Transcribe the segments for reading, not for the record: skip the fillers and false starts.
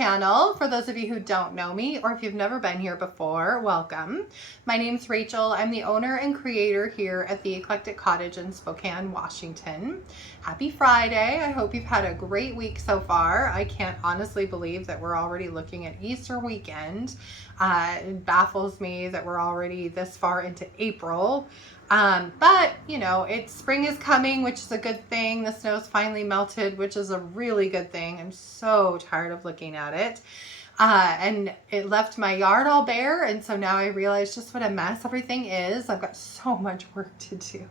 channel. For those of you who don't know me, or if you've never been here before, welcome. My name's Rachel. I'm the owner and creator here at the Eclectic Cottage in Spokane, Washington. Happy Friday. I hope you've had a great week so far. I can't honestly believe that we're already looking at Easter weekend. It baffles me that we're already this far into April. But you know, spring is coming, which is a good thing. The snow's finally melted, which is a really good thing. I'm so tired of looking at it. And it left my yard all bare. And so now I realize just what a mess everything is. I've got so much work to do.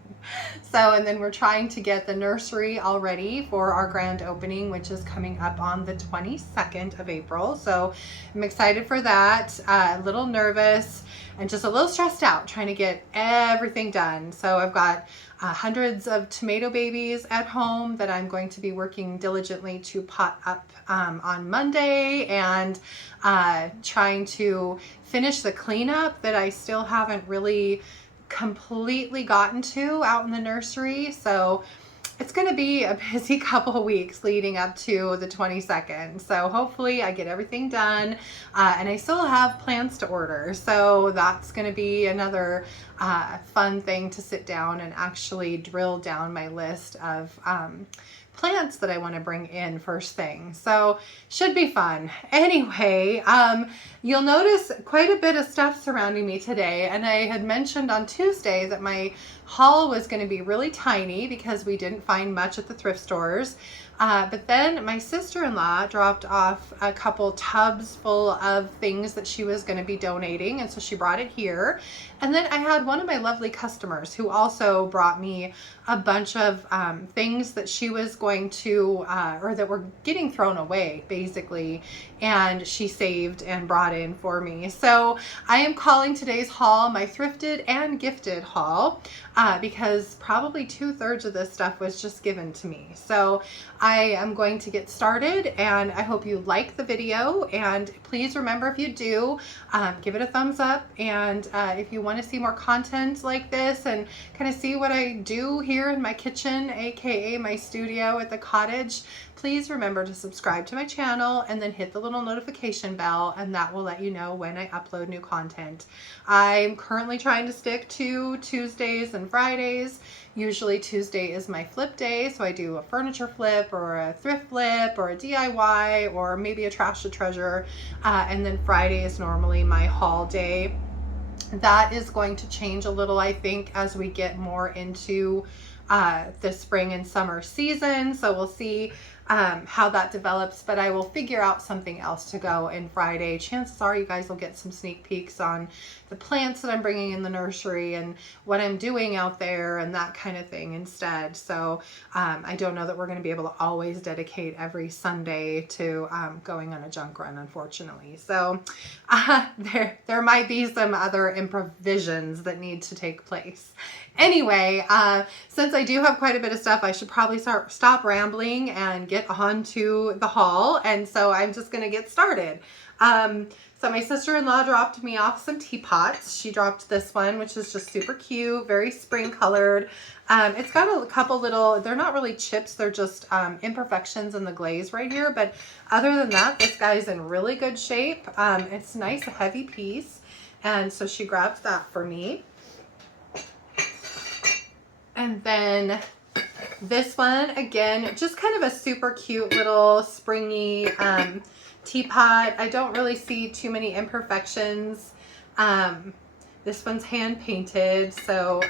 So, and then we're trying to get the nursery all ready for our grand opening, which is coming up on the 22nd of April. So I'm excited for that, a little nervous and just a little stressed out trying to get everything done. So I've got hundreds of tomato babies at home that I'm going to be working diligently to pot up on Monday, and trying to finish the cleanup that I still haven't really completely gotten to out in the nursery. So it's going to be a busy couple of weeks leading up to the 22nd. So hopefully I get everything done. And I still have plans to order. So that's going to be another fun thing to sit down and actually drill down my list of plants that I want to bring in first thing. So should be fun. Anyway, you'll notice quite a bit of stuff surrounding me today. And I had mentioned on Tuesday that my haul was going to be really tiny because we didn't find much at the thrift stores. But then my sister-in-law dropped off a couple tubs full of things that she was going to be donating. And so she brought it here. And then I had one of my lovely customers who also brought me a bunch of things that she was going to, or that were getting thrown away, basically. And she saved and brought in for me. So I am calling today's haul my thrifted and gifted haul, because probably 2/3 of this stuff was just given to me. So I am going to get started, and I hope you like the video. And please remember, if you do, give it a thumbs up. And if you want to see more content like this and kind of see what I do here in my kitchen, aka my studio at the cottage, please remember to subscribe to my channel and then hit the little notification bell, and that will let you know when I upload new content. I'm currently trying to stick to Tuesdays and Fridays. Usually Tuesday is my flip day, so I do a furniture flip or a thrift flip or a DIY or maybe a trash to treasure, and then Friday is normally my haul day. That is going to change a little, I think, as we get more into the spring and summer season. So we'll see how that develops, but I will figure out something else to go in Friday. Chances are you guys will get some sneak peeks on the plants that I'm bringing in the nursery and what I'm doing out there and that kind of thing instead. So I don't know that we're going to be able to always dedicate every Sunday to going on a junk run, unfortunately. So there might be some other improvisations that need to take place. Anyway, since I do have quite a bit of stuff, I should probably stop rambling and get on to the haul. And so I'm just going to get started. So my sister-in-law dropped me off some teapots. She dropped this one, which is just super cute, very spring colored. It's got a couple little, they're not really chips, they're just imperfections in the glaze right here. But other than that, this guy's in really good shape. It's a nice, heavy piece. And so she grabbed that for me. And then this one, again, just kind of a super cute little springy teapot. I don't really see too many imperfections. This one's hand painted, so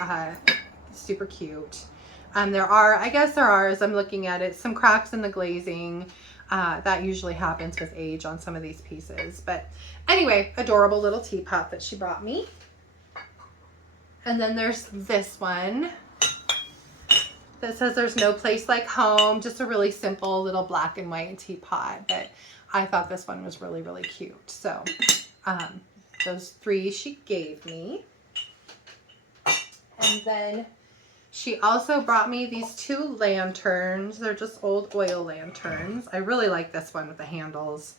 super cute. I guess there are, as I'm looking at it, some cracks in the glazing. That usually happens with age on some of these pieces. But anyway, adorable little teapot that she brought me. And then there's this one that says there's no place like home. Just a really simple little black and white teapot. But I thought this one was really, really cute. So those three she gave me. And then she also brought me these two lanterns. They're just old oil lanterns. I really like this one with the handles.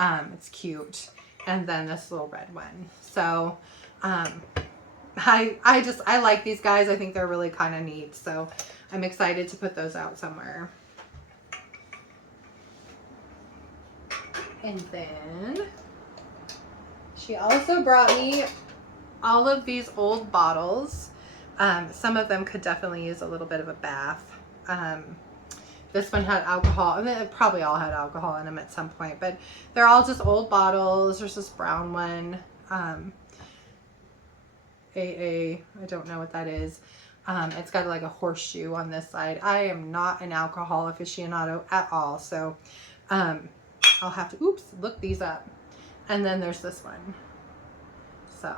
It's cute. And then this little red one. So I like these guys. I think they're really kind of neat. So I'm excited to put those out somewhere. And then she also brought me all of these old bottles. Some of them could definitely use a little bit of a bath. This one had alcohol, and it probably all had alcohol in them at some point, but they're all just old bottles. There's this brown one, AA, I don't know what that is. It's got like a horseshoe on this side. I am not an alcohol aficionado at all, so I'll have to, oops, look these up. And then there's this one. So,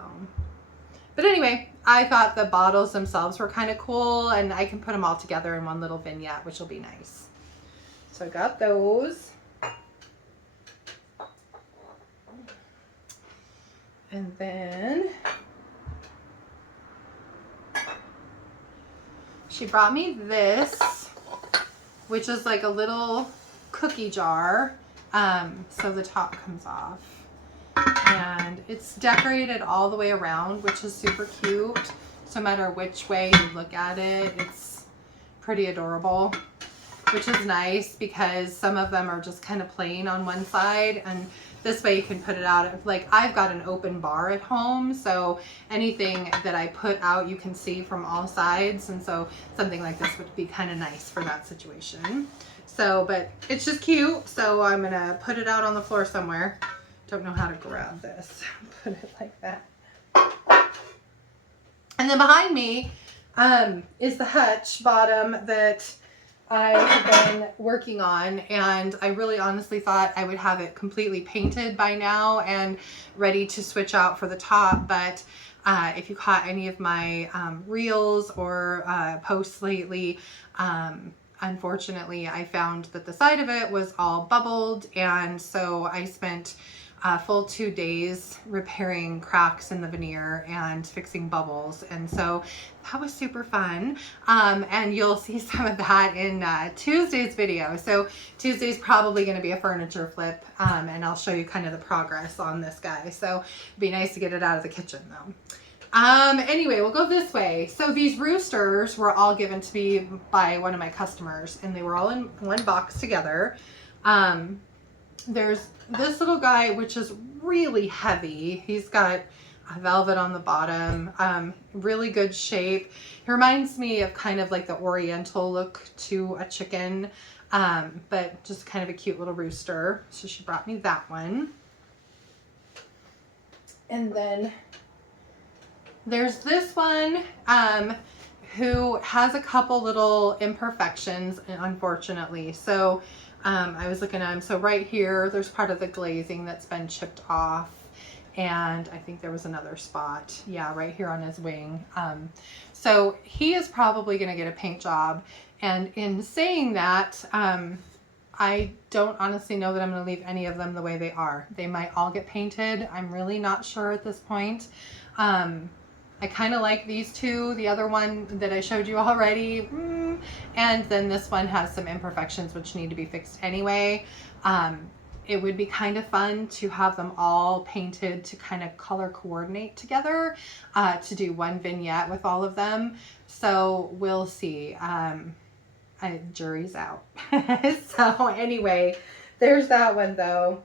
but anyway, I thought the bottles themselves were kind of cool, and I can put them all together in one little vignette, which will be nice. So I got those. And then she brought me this, which is like a little cookie jar. So the top comes off. And it's decorated all the way around, which is super cute. So no matter which way you look at it, it's pretty adorable, which is nice because some of them are just kind of plain on one side, and this way you can put it out. Like, I've got an open bar at home, so anything that I put out you can see from all sides, and so something like this would be kind of nice for that situation. So, but it's just cute, so I'm gonna put it out on the floor somewhere. Don't know how to grab this. Put it like that. And then behind me is the hutch bottom that I have been working on, and I really honestly thought I would have it completely painted by now and ready to switch out for the top, but if you caught any of my reels or posts lately, unfortunately I found that the side of it was all bubbled, and so I spent a full 2 days repairing cracks in the veneer and fixing bubbles, and so that was super fun. And you'll see some of that in Tuesday's video. So Tuesday's probably going to be a furniture flip, and I'll show you kind of the progress on this guy. So it'd be nice to get it out of the kitchen though. Anyway, we'll go this way. So these roosters were all given to me by one of my customers, and they were all in one box together. There's this little guy, which is really heavy. He's got a velvet on the bottom, really good shape. He reminds me of kind of like the oriental look to a chicken, but just kind of a cute little rooster. So she brought me that one. And then there's this one, who has a couple little imperfections, unfortunately. So I was looking at him. So right here, there's part of the glazing that's been chipped off. And I think there was another spot. Yeah, right here on his wing. So he is probably going to get a paint job. And in saying that, I don't honestly know that I'm going to leave any of them the way they are. They might all get painted. I'm really not sure at this point. I kind of like these two. The other one that I showed you already. And then this one has some imperfections which need to be fixed anyway. It would be kind of fun to have them all painted to kind of color coordinate together, to do one vignette with all of them. So we'll see. Jury's out. So anyway, there's that one though.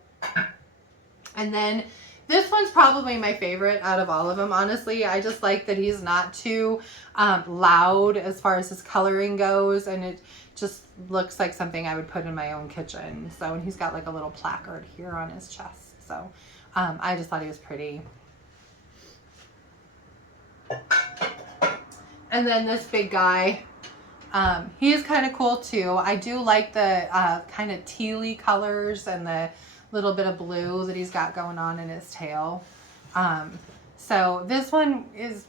And then this one's probably my favorite out of all of them, honestly. I just like that he's not too loud as far as his coloring goes, and it just looks like something I would put in my own kitchen. So, and he's got like a little placard here on his chest. So I just thought he was pretty. And then this big guy, he is kind of cool too. I do like the kind of tealy colors and the little bit of blue that he's got going on in his tail. So this one is,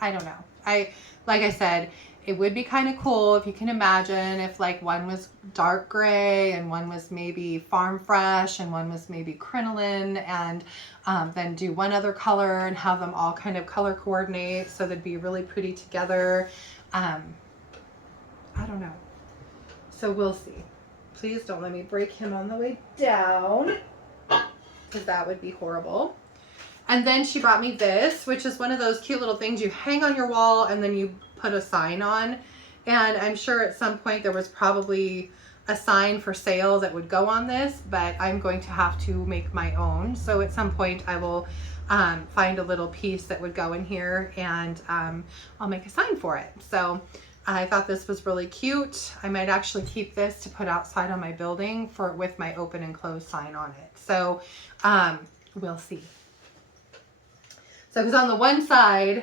I don't know. Like I said, it would be kind of cool if you can imagine if like one was dark gray and one was maybe farm fresh and one was maybe crinoline, and then do one other color and have them all kind of color coordinate so they'd be really pretty together. I don't know. So we'll see. Please don't let me break him on the way down, because that would be horrible. And then she brought me this, which is one of those cute little things you hang on your wall and then you put a sign on. And I'm sure at some point there was probably a sign for sale that would go on this, but I'm going to have to make my own. So at some point I will find a little piece that would go in here, and I'll make a sign for it. So I thought this was really cute. I might actually keep this to put outside on my building with my open and close sign on it. So we'll see. So because on the one side,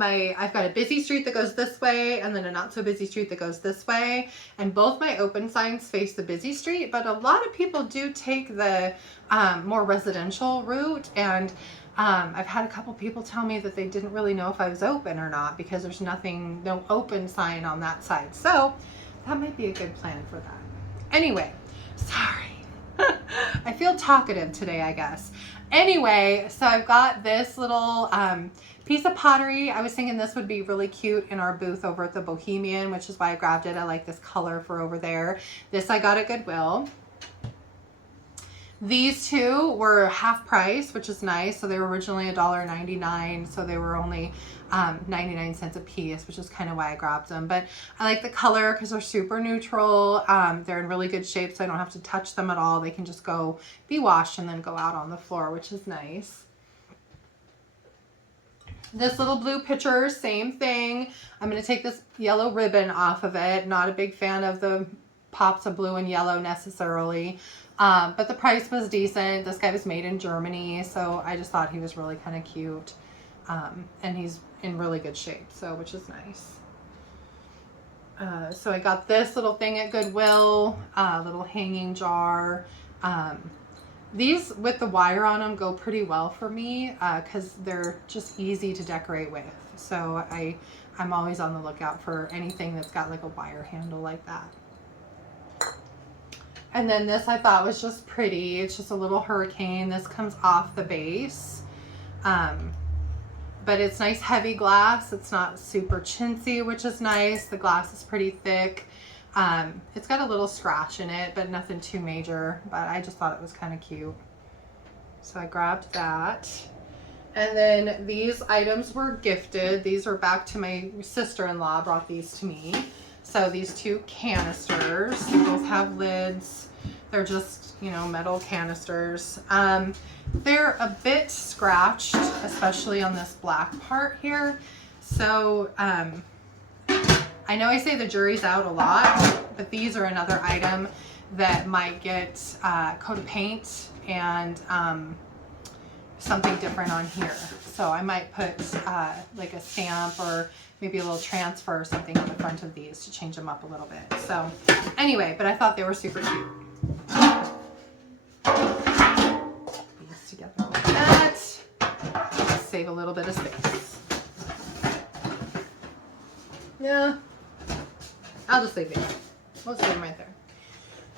I've got a busy street that goes this way, and then a not so busy street that goes this way, and both my open signs face the busy street, but a lot of people do take the more residential route, and I've had a couple people tell me that they didn't really know if I was open or not because there's no open sign on that side. So that might be a good plan for that. Anyway, sorry. I feel talkative today, I guess. Anyway, so I've got this little piece of pottery. I was thinking this would be really cute in our booth over at the Bohemian, which is why I grabbed it. I like this color for over there. This I got at Goodwill. These two were half price, which is nice. So they were originally $1.99, so they were only 99 cents a piece, which is kind of why I grabbed them. But I like the color because they're super neutral. They're in really good shape, so I don't have to touch them at all. They can just go be washed and then go out on the floor, which is nice. This little blue pitcher, same thing. I'm going to take this yellow ribbon off of it. Not a big fan of the pops of blue and yellow necessarily. But the price was decent. This guy was made in Germany, so I just thought he was really kind of cute. And he's in really good shape, so which is nice. So I got this little thing at Goodwill, little hanging jar. These with the wire on them go pretty well for me because they're just easy to decorate with. So I'm always on the lookout for anything that's got like a wire handle like that. And then this I thought was just pretty. It's just a little hurricane. This comes off the base. But it's nice heavy glass. It's not super chintzy, which is nice. The glass is pretty thick. It's got a little scratch in it, but nothing too major. But I just thought it was kind of cute. So I grabbed that. And then these items were gifted. These are back to my sister-in-law brought these to me. So these two canisters, they both have lids. They're just, you know, metal canisters. They're a bit scratched, especially on this black part here. So I know I say the jury's out a lot, but these are another item that might get a coat of paint and something different on here. So I might put like a stamp or maybe a little transfer or something on the front of these to change them up a little bit. So anyway, but I thought they were super cute. Put these together like that. Save a little bit of space. Yeah, I'll just leave it. We'll just leave them right there.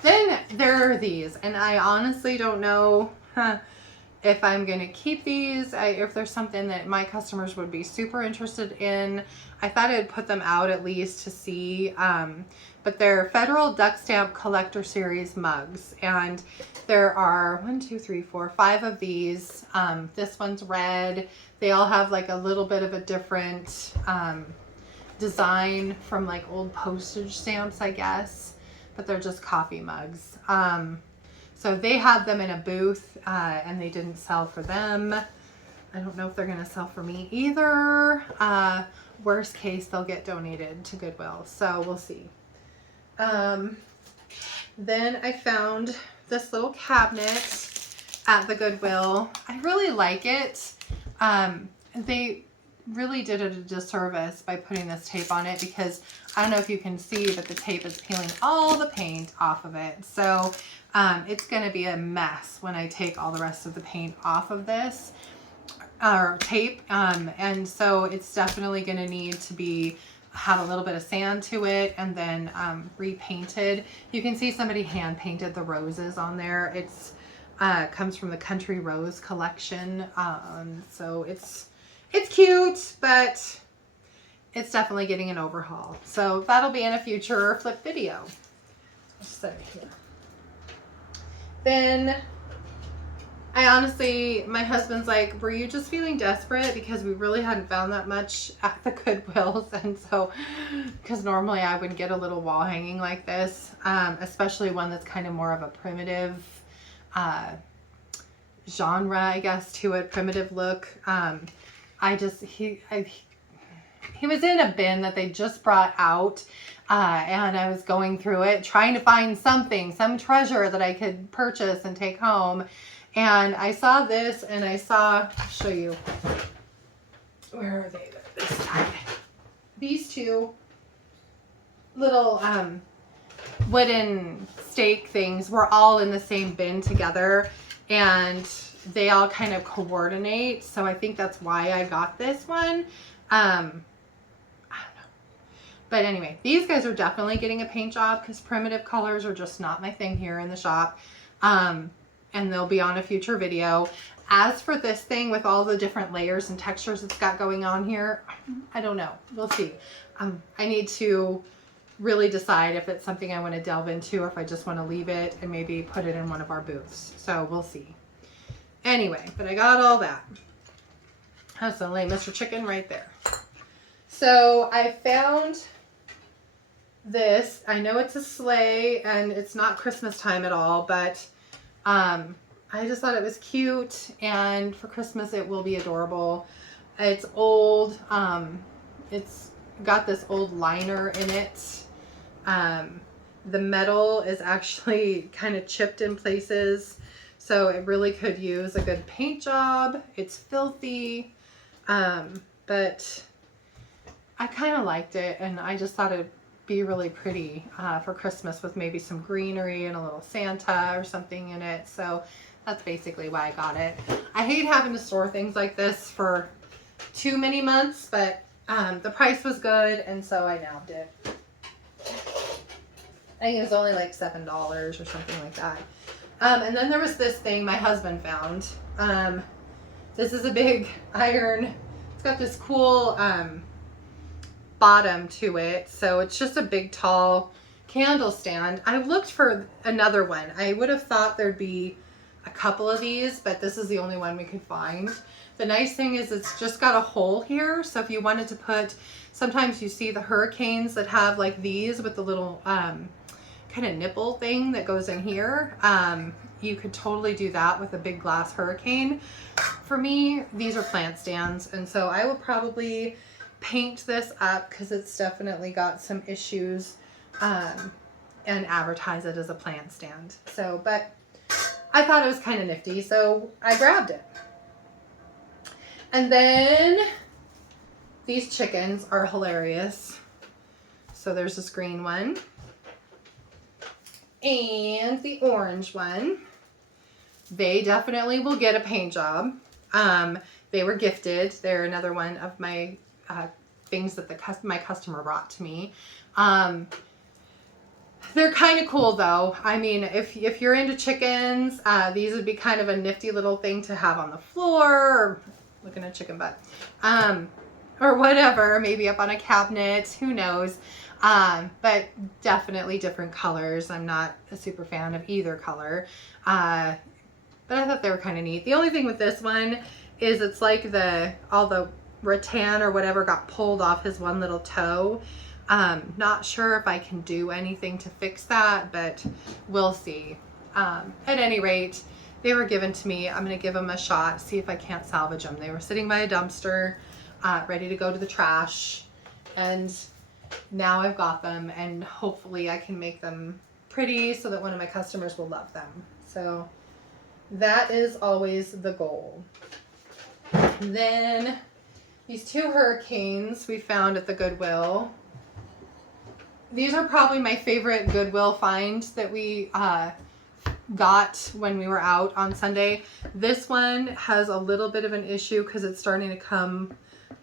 Then there are these, and I honestly don't know if I'm going to keep these, if there's something that my customers would be super interested in. I thought I'd put them out at least to see, but they're Federal Duck Stamp Collector Series mugs, and there are 5 of these. This one's red. They all have like a little bit of a different design from like old postage stamps, I guess, but they're just coffee mugs. So they had them in a booth and they didn't sell for them. I don't know if they're going to sell for me either. Worst case, they'll get donated to Goodwill. So we'll see. Then I found this little cabinet at the Goodwill. I really like it. They really did it a disservice by putting this tape on it because I don't know if you can see, but the tape is peeling all the paint off of it. So it's going to be a mess when I take all the rest of the paint off of this tape. And so it's definitely going to need to have a little bit of sand to it and then repainted. You can see somebody hand painted the roses on there. It's comes from the Country Rose collection. So it's cute, but it's definitely getting an overhaul. So that'll be in a future flip video. Let's set it here. Then I honestly, my husband's like, were you just feeling desperate? Because we really hadn't found that much at the Goodwills. And so, because normally I would get a little wall hanging like this, especially one that's kind of more of a primitive genre, I guess, to it, primitive look. He was in a bin that they just brought out, and I was going through it, trying to find something, some treasure that I could purchase and take home. And I saw this, and I saw, I'll show you, where are they this side? These two little wooden stake things were all in the same bin together, and they all kind of coordinate. So I think that's why I got this one. I don't know. But anyway, these guys are definitely getting a paint job because primitive colors are just not my thing here in the shop. And they'll be on a future video. As for this thing with all the different layers and textures it's got going on here, I don't know. We'll see. I need to really decide if it's something I want to delve into or if I just want to leave it and maybe put it in one of our booths. So we'll see. Anyway, but I got all that. That's the lay Mr. Chicken right there. So I found this. I know it's a sleigh and it's not Christmas time at all, but I just thought it was cute, and for Christmas it will be adorable. It's old. It's got this old liner in it. The metal is actually kind of chipped in places, so it really could use a good paint job. It's filthy, but I kind of liked it, and I just thought it'd be really pretty for Christmas with maybe some greenery and a little Santa or something in it. So that's basically why I got it. I hate having to store things like this for too many months, but the price was good, and so I nabbed it. I think it was only like $7 or something like that. And then there was this thing my husband found. This is a big iron. It's got this cool bottom to it, so it's just a big tall candle stand. I looked for another one. I would have thought there'd be a couple of these, but this is the only one we could find. The nice thing is it's just got a hole here, so if you wanted to put, sometimes you see the hurricanes that have like these with the little kind of nipple thing that goes in here. You could totally do that with a big glass hurricane. For me, these are plant stands, and so I will probably paint this up because it's definitely got some issues, and advertise it as a plant stand. So, but I thought it was kind of nifty, so I grabbed it. And then these chickens are hilarious. So there's this green one and the orange one. They definitely will get a paint job. They were gifted. They're another one of my things that my customer brought to me. They're kind of cool though. I mean, if you're into chickens, these would be kind of a nifty little thing to have on the floor, or looking at chicken butt, or whatever, maybe up on a cabinet, who knows. But definitely different colors. I'm not a super fan of either color. But I thought they were kind of neat. The only thing with this one is it's like all the rattan or whatever got pulled off his one little toe. Not sure if I can do anything to fix that, but we'll see. At any rate, they were given to me. I'm going to give them a shot, see if I can't salvage them. They were sitting by a dumpster, ready to go to the trash, and now I've got them, and hopefully I can make them pretty so that one of my customers will love them. So that is always the goal. Then these two hurricanes we found at the Goodwill. These are probably my favorite Goodwill find that we got when we were out on Sunday. This one has a little bit of an issue because it's starting to come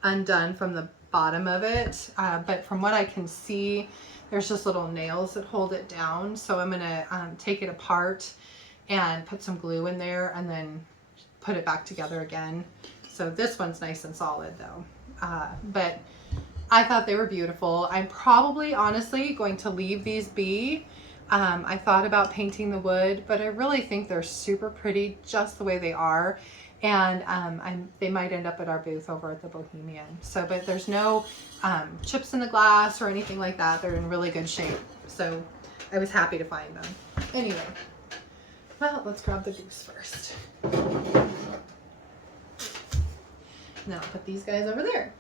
undone from the bottom of it. But from what I can see, there's just little nails that hold it down. So I'm going to take it apart and put some glue in there and then put it back together again. So this one's nice and solid though. But I thought they were beautiful. I'm probably honestly going to leave these be I thought about painting the wood, but I really think they're super pretty just the way they are. And they might end up at our booth over at the Bohemian. So, but there's no chips in the glass or anything like that. They're in really good shape. So I was happy to find them. Anyway, well, let's grab the goose first. Now I'll put these guys over there.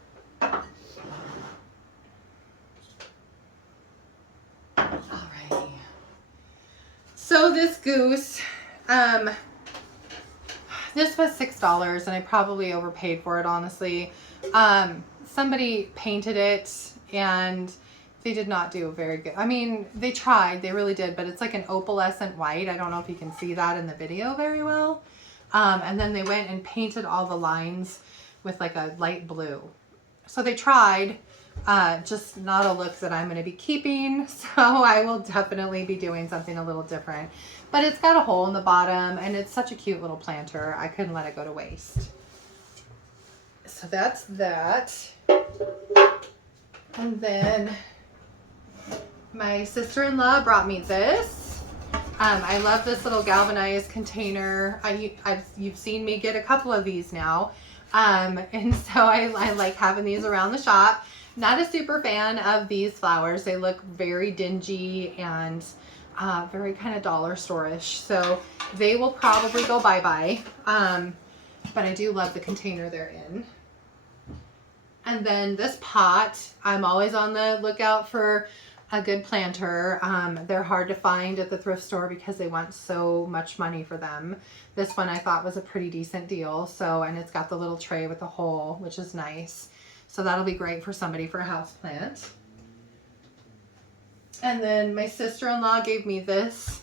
Alrighty. So this goose, this was $6 and I probably overpaid for it, honestly. Somebody painted it and they did not do very good. I mean, they tried, they really did, but it's like an opalescent white. I don't know if you can see that in the video very well. And then they went and painted all the lines with like a light blue. So they tried, just not a look that I'm going to be keeping. So I will definitely be doing something a little different. But it's got a hole in the bottom and it's such a cute little planter. I couldn't let it go to waste. So that's that. And then my sister-in-law brought me this. I love this little galvanized container. You've seen me get a couple of these now. And so I like having these around the shop. Not a super fan of these flowers. They look very dingy and very kind of dollar store-ish. So they will probably go bye-bye. But I do love the container they're in. And then this pot, I'm always on the lookout for a good planter. They're hard to find at the thrift store because they want so much money for them. This one I thought was a pretty decent deal. So, and it's got the little tray with the hole, which is nice. So that'll be great for somebody for a house plant. And then my sister-in-law gave me this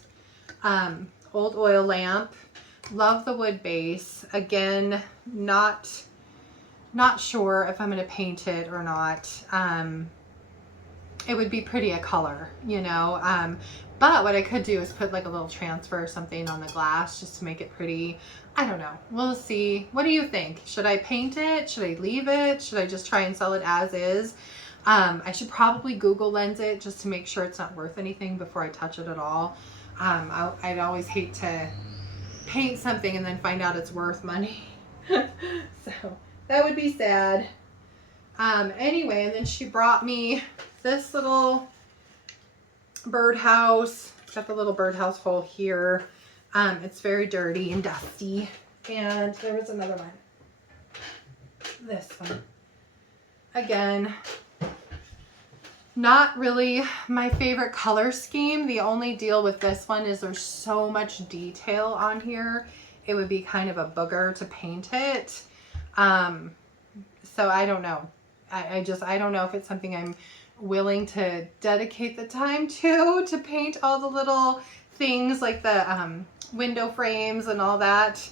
old oil lamp. Love the wood base. Again, not sure if I'm going to paint it or not. It would be pretty a color, you know. But what I could do is put like a little transfer or something on the glass just to make it pretty. I don't know. We'll see. What do you think? Should I paint it? Should I leave it? Should I just try and sell it as is? I should probably Google lens it just to make sure it's not worth anything before I touch it at all. I'd always hate to paint something and then find out it's worth money. So that would be sad. Anyway, and then she brought me this little birdhouse. It's got the little birdhouse hole here. It's very dirty and dusty. And there was another one. This one. Again, not really my favorite color scheme. The only deal with this one is there's so much detail on here. It would be kind of a booger to paint it. So I don't know. I don't know if it's something I'm willing to dedicate the time to paint all the little things like the window frames and all that.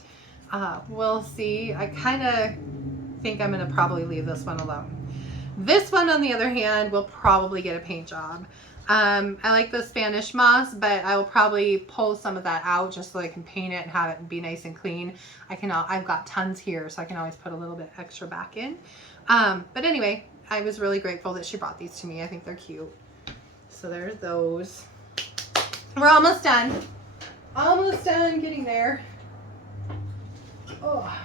We'll see. I kind of think I'm going to probably leave this one alone. This one, on the other hand, will probably get a paint job. I like the Spanish moss, but I will probably pull some of that out just so I can paint it and have it be nice and clean. I've got tons here, so I can always put a little bit extra back in. But anyway, I was really grateful that she brought these to me. I think they're cute. So there's those. We're almost done. Almost done getting there. Oh.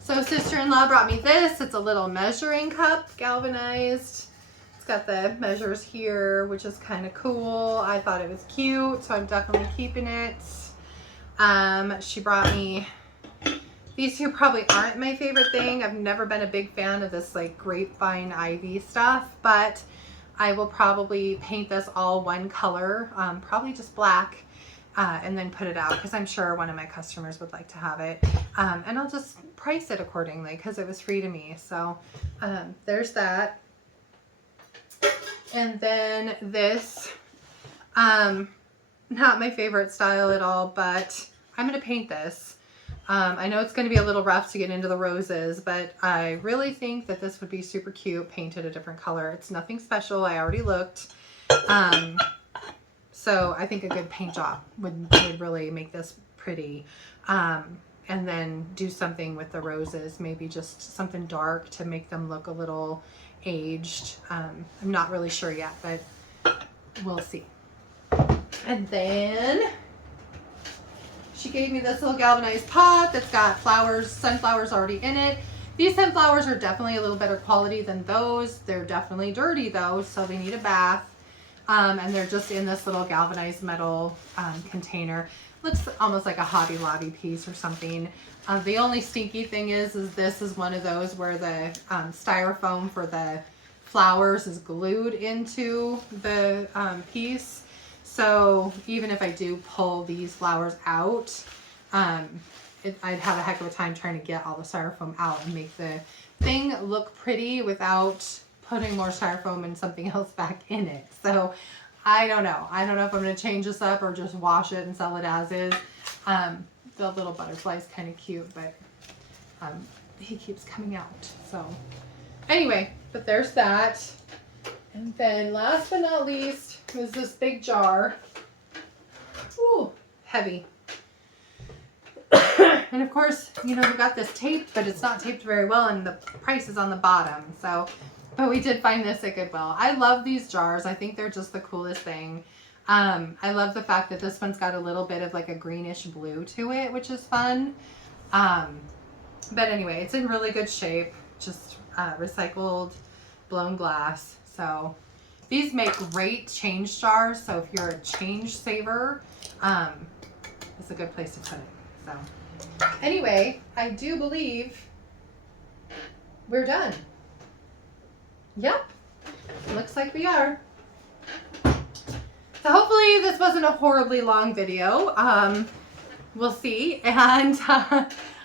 So sister-in-law brought me this. It's a little measuring cup, galvanized. It's got the measures here, which is kind of cool. I thought it was cute, so I'm definitely keeping it. She brought me, these two probably aren't my favorite thing. I've never been a big fan of this like grapevine ivy stuff, but I will probably paint this all one color, probably just black, and then put it out because I'm sure one of my customers would like to have it. And I'll just price it accordingly because it was free to me. So there's that. And then this, not my favorite style at all, but I'm going to paint this. I know it's going to be a little rough to get into the roses, but I really think that this would be super cute painted a different color. It's nothing special. I already looked. So I think a good paint job would really make this pretty. And then do something with the roses, maybe just something dark to make them look a little aged. I'm not really sure yet, but we'll see. And then she gave me this little galvanized pot that's got flowers, sunflowers already in it. These sunflowers are definitely a little better quality than those. They're definitely dirty though, so they need a bath. And they're just in this little galvanized metal container. Looks almost like a Hobby Lobby piece or something. The only stinky thing is this is one of those where the styrofoam for the flowers is glued into the piece. So even if I do pull these flowers out, I'd have a heck of a time trying to get all the styrofoam out and make the thing look pretty without putting more styrofoam and something else back in it. So I don't know. I don't know if I'm going to change this up or just wash it and sell it as is. The little butterfly is kind of cute, but he keeps coming out. So anyway, but there's that. And then last but not least was this big jar. Ooh, heavy. And of course, you know, we got this taped, but it's not taped very well and the price is on the bottom. So, but we did find this at Goodwill. I love these jars. I think they're just the coolest thing. I love the fact that this one's got a little bit of like a greenish blue to it, which is fun. But anyway, it's in really good shape. Just recycled blown glass. So these make great change jars. So if you're a change saver, it's a good place to put it. So anyway, I do believe we're done. Yep, looks like we are. So hopefully this wasn't a horribly long video. We'll see. And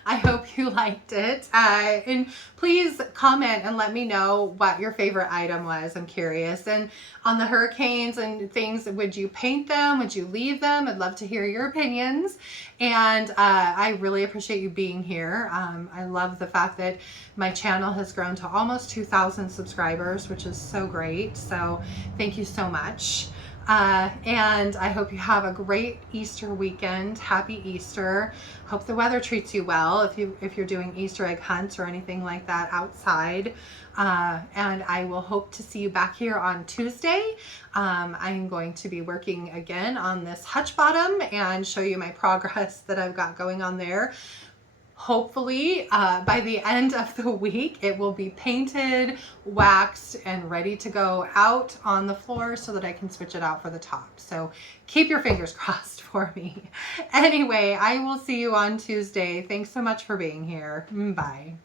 I hope you liked it. And please comment and let me know what your favorite item was. I'm curious. And on the hurricanes and things, would you paint them? Would you leave them? I'd love to hear your opinions. And I really appreciate you being here. I love the fact that my channel has grown to almost 2,000 subscribers, which is so great. So thank you so much. And I hope you have a great Easter weekend. Happy Easter. Hope the weather treats you well if you're doing Easter egg hunts or anything like that outside. And I will hope to see you back here on Tuesday. I'm going to be working again on this hutch bottom and show you my progress that I've got going on there. Hopefully by the end of the week, it will be painted, waxed, and ready to go out on the floor so that I can switch it out for the top. So keep your fingers crossed for me. Anyway, I will see you on Tuesday. Thanks so much for being here. Bye.